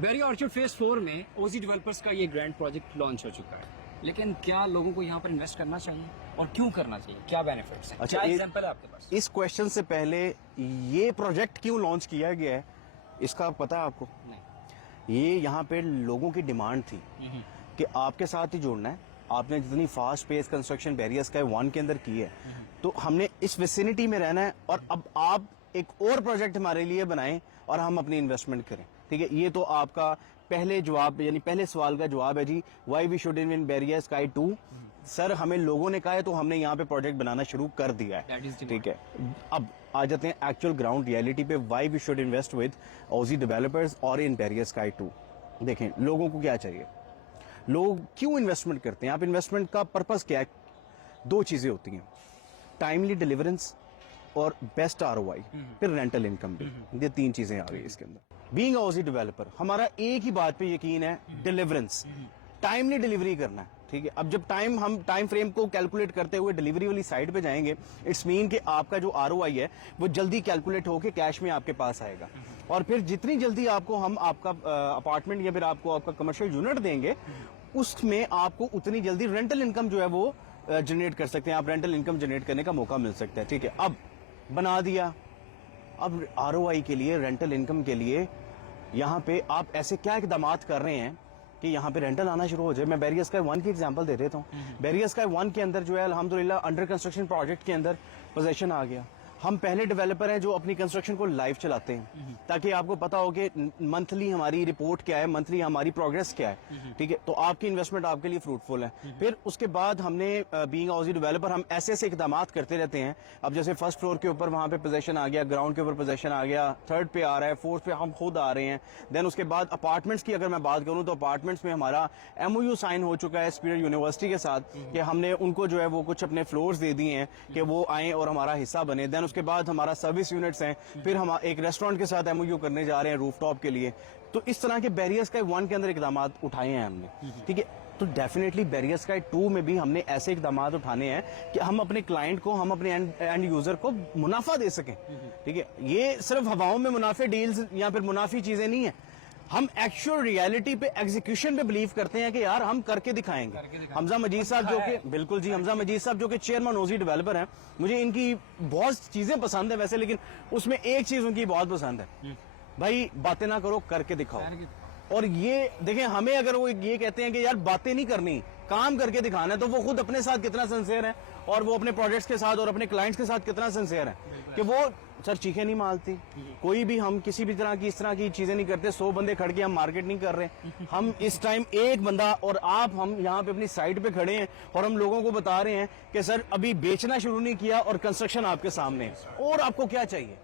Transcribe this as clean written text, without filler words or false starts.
بیری orchard phase 4 میں اوزی developers کا یہ گرینڈ پروجیکٹ لانچ ہو چکا ہے، لیکن کیا لوگوں کو یہاں پر انویسٹ کرنا چاہیے اور کیوں کرنا چاہیے؟ کیا بینیفٹس ہیں؟ اچھا، کیا ایگزامپل ہے آپ کے پاس؟ اس کوشچن سے پہلے یہ پروجیکٹ کیوں لانچ کیا گیا ہے اس کا پتہ ہے آپ کو؟ نہیں۔ یہ یہاں پہ لوگوں کی ڈیمانڈ تھی کہ آپ کے ساتھ ہی جڑنا ہے. آپ نے جتنی فاسٹ پیس کنسٹرکشن بیری اسکائی 1 کے اندر کی ہے تو ہم نے اس ویسینٹی میں رہنا ہے، اور اب آپ ایک اور پروجیکٹ ہمارے لیے بنائیں اور ہم اپنی انویسٹمنٹ کریں. ٹھیک ہے، یہ تو آپ کا پہلے جواب، یعنی پہلے سوال کا جواب ہے جی، وائی وی شوڈ ان بیری اسکائی 2. سر ہمیں لوگوں نے کہا ہے تو ہم نے یہاں پہ پروجیکٹ بنانا شروع کر دیا ہے. ٹھیک ہے، اب آ جاتے ہیں ایکچوئل گراؤنڈ ریئلٹی پہ. Why we should invest with Aussie developers اور ان بیری اسکائی 2. دیکھیں لوگوں کو کیا چاہیے، لوگ کیوں انویسٹمنٹ کرتے ہیں. آپ انویسٹمنٹ کا پرپز کیا ہے؟ 2 چیزیں ہوتی ہیں، ٹائملی ڈیلیورنس اور بیسٹ ROI، پھر رینٹل انکم بھی. یہ 3 چیزیں آ گئی اس کے اندر. بینگ اوزی ڈیولپر ہمارا ایک ہی بات پہ یقین ہے، ڈیلیورنس، ٹائملی ڈیلیوری کرنا ہے. ٹھیک ہے، اب جب ہم ٹائم فریم کو کیلکولیٹ کرتے ہوئے ڈیلیوری والی سائٹ پہ جائیں گے، اٹس مین کہ آپ کا جو ROI ہے وہ جلدی کیلکولیٹ ہو کے کیش میں آپ کے پاس آئے گا. اور پھر جتنی جلدی آپ کو ہم آپ کا اپارٹمنٹ یا پھر آپ کو آپ کا کمرشل یونٹ دیں گے، اس میں آپ کو اتنی جلدی رینٹل انکم جو ہے وہ جنریٹ کر سکتے ہیں. آپ رینٹل انکم جنریٹ کرنے کا موقع مل سکتا ہے. ٹھیک ہے، اب بنا دیا. اب ROI کے لیے، رینٹل انکم کے لیے یہاں پہ آپ ایسے کیا اقدامات کر رہے ہیں کہ یہاں پہ رینٹل آنا شروع ہو جائے. میں بیری اسکائی 1 کی ایگزامپل دے دیتا ہوں. بیری اسکائی 1 کے اندر جو ہے الحمدللہ انڈر کنسٹرکشن پروجیکٹ کے اندر پوزیشن آ گیا. ہم پہلے ڈیولپر ہیں جو اپنی کنسٹرکشن کو لائیو چلاتے ہیں، تاکہ آپ کو پتا ہو کہ منتھلی ہماری رپورٹ کیا ہے، منتھلی ہماری پروگرس کیا ہے. ٹھیک ہے، تو آپ کی انویسٹمنٹ آپ کے لیے فروٹفل ہے. پھر اس کے بعد ہم نے بینگ اوزی ڈیولپر ہم ایسے اقدامات کرتے رہتے ہیں. اب جیسے فرسٹ فلور کے اوپر وہاں پہ پوزیشن آ گیا، گراؤنڈ کے اوپر پوزیشن آ گیا، 3rd پہ آ رہا ہے، 4th پہ ہم خود آ رہے ہیں. دین اس کے بعد اپارٹمنٹس کی اگر میں بات کروں تو اپارٹمنٹس میں ہمارا MOU سائن ہو چکا ہے اسپیئر یونیورسٹی کے ساتھ کہ ہم نے ان کو جو ہے وہ کچھ اپنے فلورز دے دیے ہیں کہ وہ آئیں اور ہمارا حصہ بنے. دین اس کے بعد ہمارا سروس یونٹس ہیں. پھر ہم ایک ریسٹورینٹ کے ساتھ MOU کرنے جا رہے ہیں روف ٹاپ کے لیے. تو اس طرح کے بیری اسکائی 1 کے اندر اقدامات اٹھائے ہیں ہم نے. ٹھیک ہے، تو ڈیفینیٹلی بیری اسکائی 2 میں بھی ہم نے ایسے اقدامات اٹھانے ہیں کہ ہم اپنے کلائنٹ کو، ہم اپنے اینڈ یوزر کو منافع دے سکیں. ٹھیک ہے، یہ صرف ہواؤں میں منافع ڈیلز یا پھر منافی چیزیں نہیں ہیں. ہم ایکچوئل ریالٹی پہ، ایگزیکیوشن پہ بلیو کرتے ہیں کہ یار ہم کر کے دکھائیں گے. حمزہ مجید صاحب جو کہ بالکل جی، حمزہ مجید صاحب جو کہ چیئرمین اوزی ڈیولپر ہیں، مجھے ان کی بہت چیزیں پسند ہیں ویسے، لیکن اس میں ایک چیز ان کی بہت پسند ہے، بھائی باتیں نہ کرو، کر کے دکھاؤ. اور یہ دیکھیں، ہمیں اگر وہ یہ کہتے ہیں کہ یار باتیں نہیں کرنی، کام کر کے دکھانا ہے، تو وہ خود اپنے ساتھ کتنا سنسیئر ہے اور وہ اپنے پروجیکٹس کے ساتھ اور اپنے کلائنٹس کے ساتھ کتنا سنسیئر ہے کہ وہ سر چیخیں نہیں مالتی. کوئی بھی ہم کسی بھی طرح کی اس طرح کی چیزیں نہیں کرتے. 100 بندے کھڑ کے ہم مارکیٹ نہیں کر رہے. ہم اس ٹائم ایک بندہ اور آپ، ہم یہاں پہ اپنی سائٹ پہ کھڑے ہیں اور ہم لوگوں کو بتا رہے ہیں کہ سر ابھی بیچنا شروع نہیں کیا اور کنسٹرکشن آپ کے سامنے ہے، اور آپ کو کیا چاہیے؟